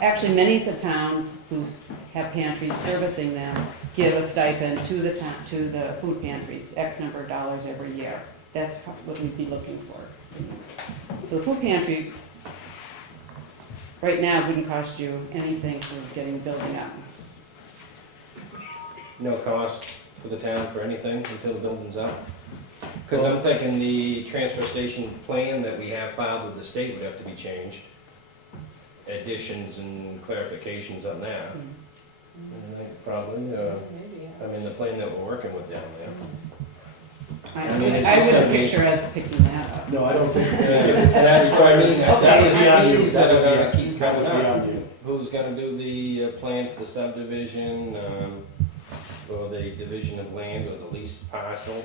Actually, many of the towns who have pantries servicing them give a stipend to the town, to the food pantries, X number of dollars every year. That's what we'd be looking for. So the food pantry, right now, wouldn't cost you anything for getting the building up. No cost for the town for anything until the building's up? Because I'm thinking the transfer station plan that we have filed with the state would have to be changed. Additions and clarifications on that. And I think probably, I mean, the plan that we're working with down there. I mean, it's I just wouldn't gonna be- picture us picking that up. No, I don't think. And that's what I mean, I Okay. think That would be on it's you. fees that are gonna That would keep be coming up. on you. Who's gonna do the plan for the subdivision, or the division of land, or the leased parcel?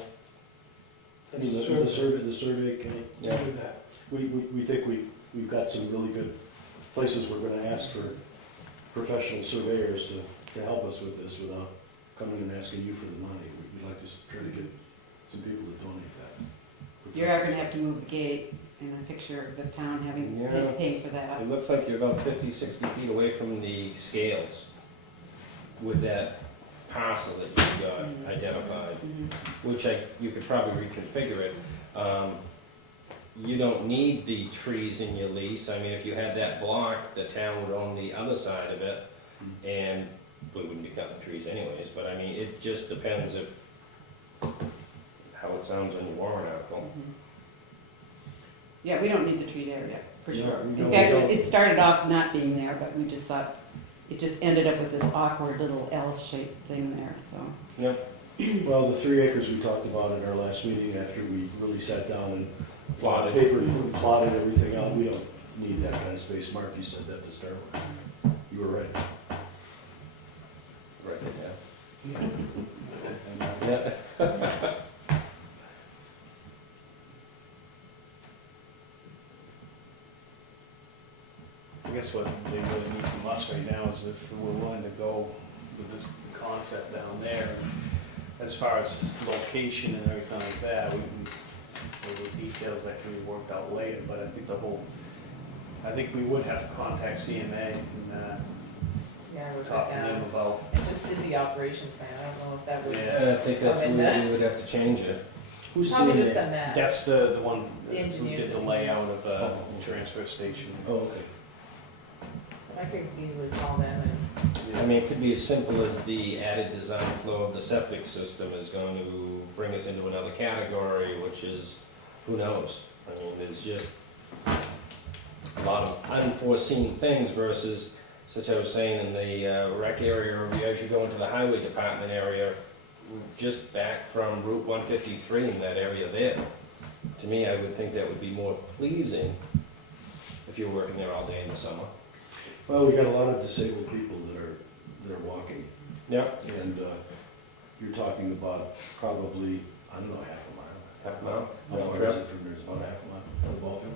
I mean, the survey, can Yeah. do that. We think we've got some really good places we're gonna ask for professional surveyors to help us with this without coming and asking you for the money. We'd like to try to get some people to donate that. You're gonna have to move the gate, and I picture the town having, Yeah. paying for that. It looks like you're about 50, 60 feet away from the scales with that parcel that you've got identified, which you could probably reconfigure it. You don't need the trees in your lease. I mean, if you had that block, the town would own the other side of it, and we wouldn't be cutting trees anyways, but I mean, it just depends if, how it sounds on your warrant article. Yeah, we don't need the treat area, for No, sure. we In don't- fact, we don't. it started off not being there, but we just thought, it just ended up with this awkward little L-shaped thing there, so. Yep. Well, the 3 acres we talked about in our last meeting, after we really sat down and Plotted. plotted everything out, we don't need that kind of space. Mark, you said that to start with. You were right. Write it down. Yeah. I guess what they really need from us right now is if we're willing to go with this concept down there, as far as location and everything like that, we can, there were details that can be worked out later, but I think we would have to contact CMA and, Yeah, I wrote talk that to them down. about, I just did the operation plan, I don't know if that would, yeah. I think that's where we would have to change it. Who's probably seeing just the that? map. That's the one The who engineers did the that layout use- of the transfer station. Oh, okay. I could easily call them and, I mean, it could be as simple as the added design flow of the septic system is going to bring us into another category, which is, who knows? I mean, there's just a lot of unforeseen things versus, such I was saying, in the rec area, or as you go into the highway department area, just back from Route 153 in that area there. To me, I would think that would be more pleasing if you're working there all day in the summer. Well, we got a lot of disabled people that are walking, Yep. and you're talking about probably, I don't know, half a mile. Half a mile. How Round far trip. is it from there? It's about a half a mile from the ball field.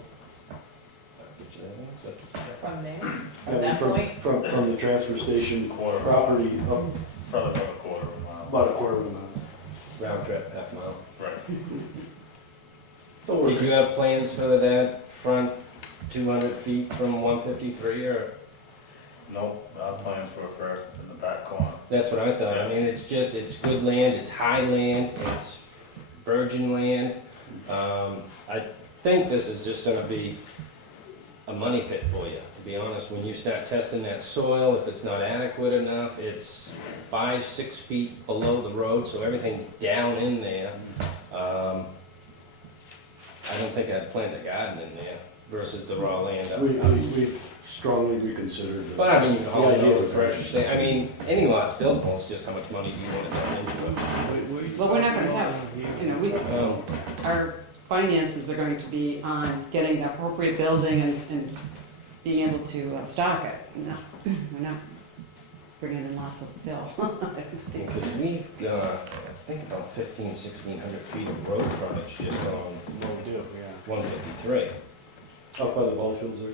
from there, I at mean, that point, From the transfer station Quarter. property up Probably about a quarter of a mile. about a quarter of a mile. Round trip, half a mile. Right. So Did you have plans for that front 200 feet from 153, or? Nope, our plans were for in the back corner. That's what I thought. I mean, it's good land, it's high land, it's virgin land. I think this is just gonna be a money pit for you, to be honest. When you start testing that soil, if it's not adequate enough, it's 5, 6 feet below the road, so everything's down in there. I don't think I'd plant a garden in there versus the raw land up. we strongly reconsidered. But I mean, you can haul it Yeah, over yeah. fresh, say, I mean, any lot's buildable, it's just how much money do you want to dump into it? Well, we're not gonna have, you know, our finances are going to be on getting the appropriate building and being able to stock it. No, we're not bringing in lots of fill. Because we've got, I think about 1,600 feet of road frontage just on No deal, yeah. 153. Up by the ball fields there.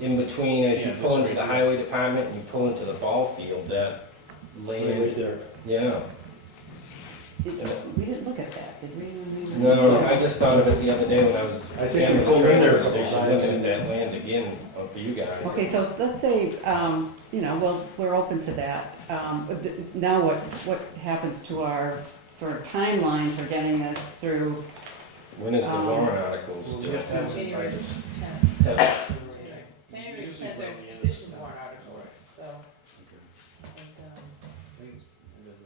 In between, as you Yeah, pull that's into the right. highway department and you pull into the ball field, that Right land, there. yeah. We didn't look at that, did we? when No, I just thought of it the other day when I was I think down we at the pulled in there a transfer couple station, times looking at and- that land again, for you guys. Okay, so let's say, well, we're open to that. Now what happens to our sort of timeline for getting this through? When is the warrant articles Well, we due? have to have it by January this. 10th. Tell- January Usually 10th, by they're the end of petition December. warrant articles, so, I think it's end of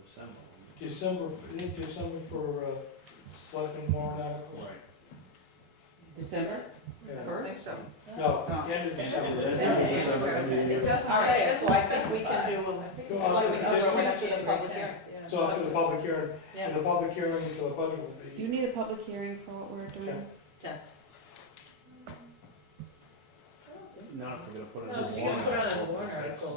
December. I think December for, selecting warrant articles. Right. December Yeah. I think first? so. No, Oh. end of December. It doesn't All right, say, so so I I think we can do, Well, like we that's- go right up to the public hearing. So after the public hearing, Yeah. and the public hearing for the budget will Do be. you need a public hearing for what we're doing? Not if we're gonna put it No, as so a you're gonna warrant put it on article. a warrant article. So,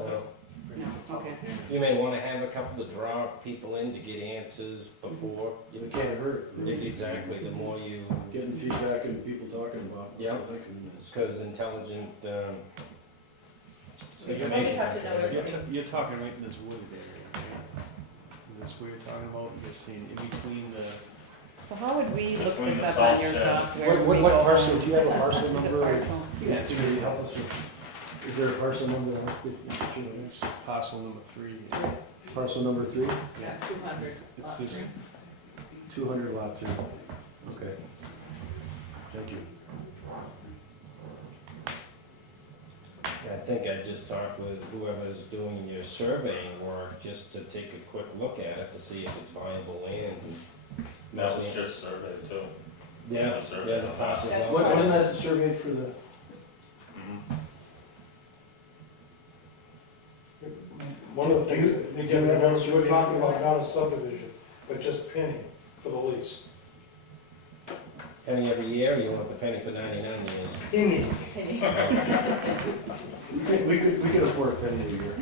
No, okay. you may wanna have a couple to draw people in to get answers before. It can't hurt. Exactly, the more you, Getting feedback and people talking about what Yeah. they're thinking is. because intelligent, We probably information. have to know You're, everything. you're talking right in this wooded area, right? Is this where you're talking about, you're seeing in between the, So how would we look Between this the up on your salt shed. software? What We go parcel, home- do you have a parcel Is it number? parcel? Yeah, to really help us with, is there a parcel number? it's parcel number 3. Parcel number 3, Yeah, 200. It's lot this, 200 lot 3. Okay. Thank you. I think I just talked with whoever's doing your surveying work, just to take a quick look at it to see if it's viable land. That was just surveyed too. Yeah, Survey. yeah, the parcels That's out. Wasn't that surveyed for the, One of the Do you- things, do you again, have a we're talking about not a subdivision, but just penny for the lease. Penny every year, or you want the penny for 99 years? Penny. we could afford a penny a year.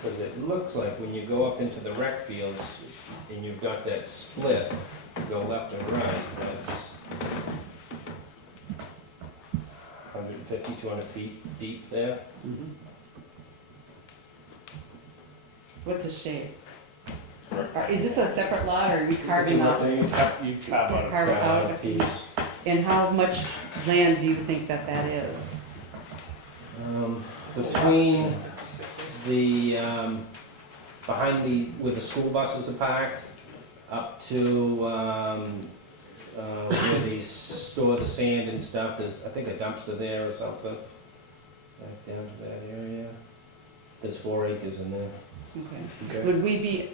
Because it looks like when you go up into the rec fields and you've got that split, go left and right, that's 150, 200 feet deep there. What's the shape? Correct. Is this a separate lot or are we carving out? you carve out a Carve out a piece. piece? And how much land do you think that that is? Between the, behind where the school buses are parked, up to, where they store the sand and stuff, there's, I think, a dumpster there or something. Back down to that area. There's 4 acres in there. Okay. Would we be,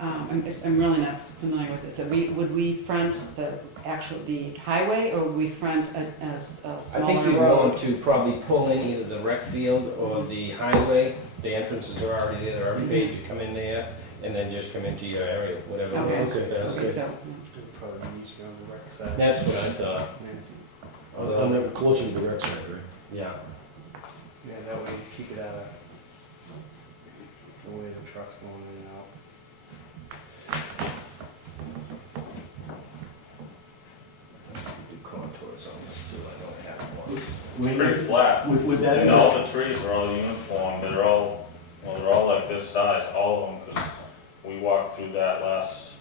I'm really not familiar with this, so would we front the highway or would we front a I think smaller you'd road? want to probably pull in either the rec field or the highway. The entrances are already there, they're already paved, you come in there, and then just come into your area, whatever Okay. works best. Okay, so, It probably needs to be on the rec side. That's what I thought, On the, closer to the rec side, right? yeah. Yeah, that way you keep it out of the way the truck's going in and out. Do contours on this too, I know I have one. It's pretty flat. Would that And be, all the trees are all uniform, they're all like this size, all of them, because we walked through that last,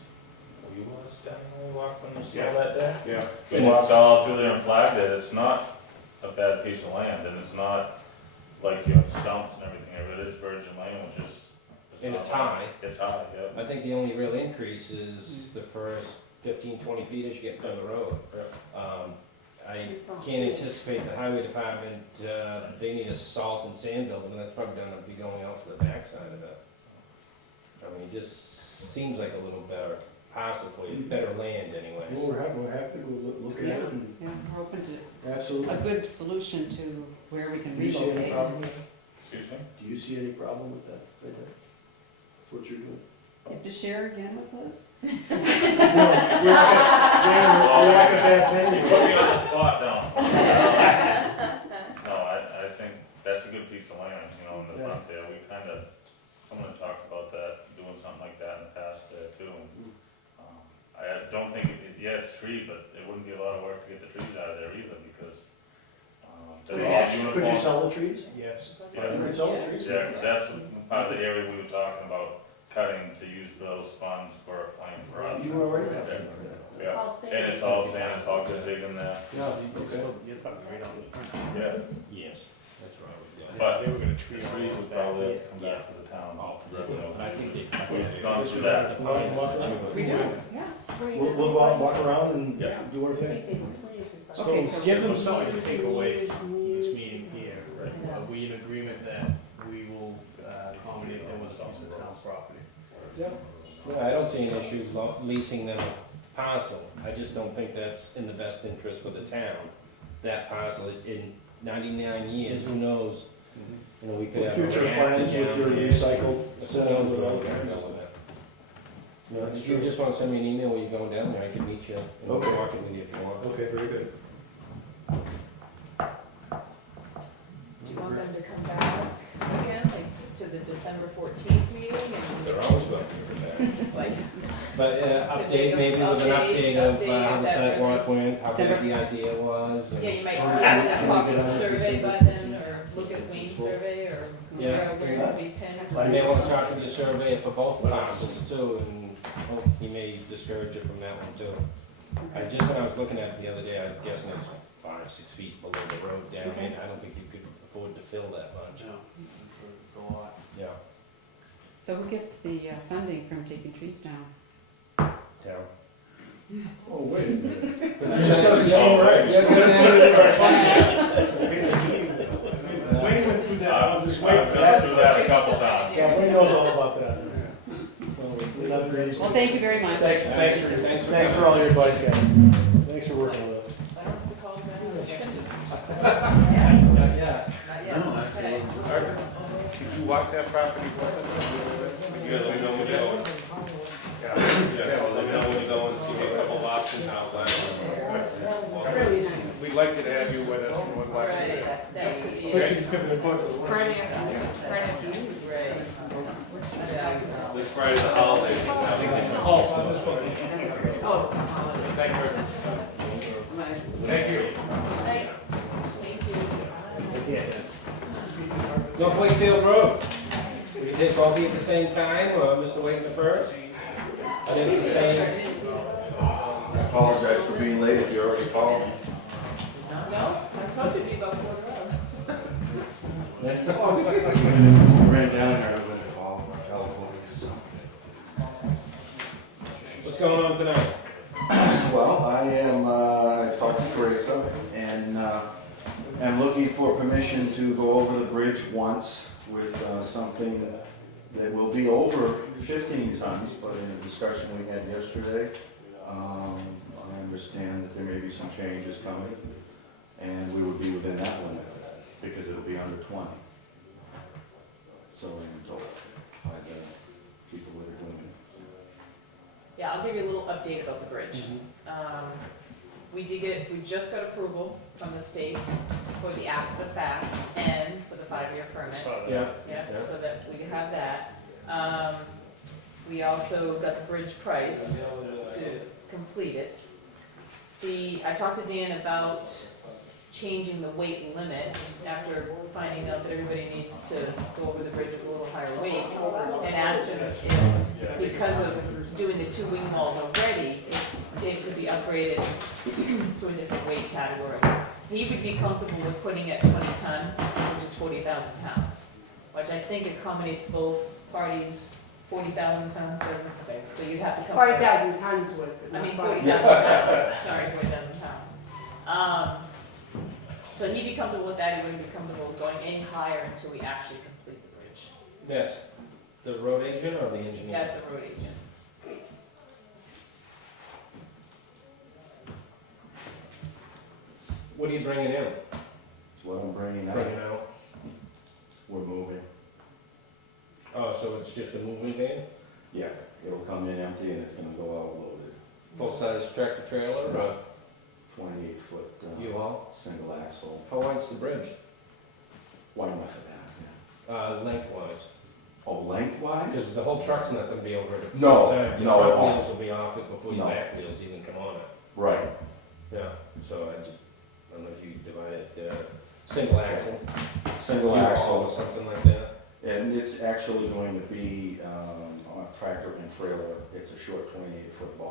were you with us, Danny, when we walked from the snow that day? Yeah. We walked all through there and flagged it, it's not a bad piece of land, and it's not like you have stumps and everything, it is virgin land, which is. And it's not- high. It's high, yeah. I think the only real increase is the first 15, 20 feet as you get down the road. I can't anticipate the highway department, they need a salt and sand building, and that's probably gonna be going out to the backside of it. I mean, it just seems like a little better, possibly, better land anyways. well, we're happy to look at yeah, it and yeah, we're open to absolutely. a good solution to where we can Do you see any relocate. problem? Excuse me? Do you see any problem with that right there? That's what you're doing? You have to share again with us? We're like a bad You penny. put me on the spot now. No, I think that's a good piece of land, you know, in the front there, we someone had talked about that, doing something like that in the past there too, and, I don't think, yeah, it's tree, but it wouldn't be a lot of work to get the trees out of there either, because, they're all uniform. Could you sell the trees? Yes. You Yeah, could sell the trees? yeah, 'cause that's part of the area we were talking about cutting to use those funds for applying for us. You already have some like that. It's Yeah, all sand. and it's all sand, it's all good digging there, Yeah, You're okay. still- you're talking right on the front. yeah. Yes, that's what I would do. But They were gonna The tree trees all would back probably there. come back to the town. Oh, for revenue. but I think they. We've gone through that. The pines Walk that you around. would- We do. Yes. We'll go out and walk around and Yeah. do our thing. Okay, So so- give them something to take away from this meeting here. Right. Are we in agreement that we will accommodate them with a piece of town property? Yeah. Well, I don't see any issues leasing them a parcel. I just don't think that's in the best interest for the town. That parcel, in 99 years, who knows? You know, we could With have. a future reactor plans with down your there. recycled Who centers knows with where all we're kinds gonna of go stuff. with that. You know, if you just wanna send me an email when you're going down there, I can meet you and Okay. walk it with you if you want. Okay, very good. Do you want them to come back again, like to the December 14th meeting They're and always welcome to come back. like, But make update, a- maybe with an update of update how the that sidewalk went, how big December- the idea was. and- yeah, you might Yeah. talk to Yeah. a survey by then, or look at Wayne's survey, or Yeah. where it would be pinned. I may wanna talk to the surveyor for both parcels too, and he may discourage you from that one too. Just when I was looking at it the other day, I was guessing it was 5, 6 feet below the road down in. I don't think you could afford to fill that much. No, it's a lot. Yeah, So who gets the funding from taking trees down? town. Oh, wait a minute. It just doesn't seem right. Yeah, good answer. Wayne went through that, I was just I've waiting for been that. through that a couple times. Yeah, Wayne knows all about that. We're not crazy. Well, thank you very much. Thanks for all your advice, guys. Thanks for working with us. I don't have to call them back. Not yet. Not yet, okay. Did you walk that property? You guys let me know when you're going. Yeah, well, let me know when you're going, give me a couple of options outline. We'd like you to have you with us. We would like Right, you to. that could be But it. she's giving the book. Right. This Friday's a holiday. Oh, this one. Oh, it's a holiday. Thank you. Thank you. Thank you. North Wakefield Road. We can take both of you at the same time, or Mr. Wakeman first? I think it's the same. I apologize for being late if you already called me. No, I told you to be about 4 hours. Ran down there, I was going to call California. What's going on tonight? Well, I am, I talked to Teresa and am looking for permission to go over the bridge once with something that will be over 15 tons, but in a discussion we had yesterday, I understand that there may be some changes coming, and we would be within that limit, because it'll be under 20. So I'm told by the people that are doing it. Yeah, I'll give you a little update about the bridge. We just got approval from the state for the after the fact and for the 5-year permit. Yeah. Yeah, Yeah. so that we can have that. We also got the bridge price to complete it. I talked to Dan about changing the weight limit after finding out that everybody needs to go over the bridge with a little higher weight, and asked him if, because of doing the 2 wing walls already, if it could be upgraded to a different weight category. He would be comfortable with putting it 20 ton, which is 40,000 pounds, which I think accommodates both parties, 40,000 tons, so you'd have to come. 40,000 tons worth. I mean, 40,000 pounds, sorry, 40,000 pounds. So he'd be comfortable with that, he wouldn't be comfortable going any higher until we actually complete the bridge. Yes. The road agent or the engineer? That's the road agent. What are you bringing in? That's what I'm bringing out. Bringing out? We're moving. Oh, so it's just a moving van? Yeah, it'll come in empty and it's gonna go out loaded. Full-size tractor trailer or 28-foot U-Haul? single axle. How wide's the bridge? Wide enough for that, yeah. Lengthwise? Oh, lengthwise? Because the whole truck's not gonna be over it at the No, same time. Your no, it front won't. wheels will be off it before your No. back wheels even come on it. Right. Yeah, so I don't know if you divide it, single axle, Single U-Haul or axle. something like that. And it's actually going to be, tractor and trailer. It's a short 28-foot box.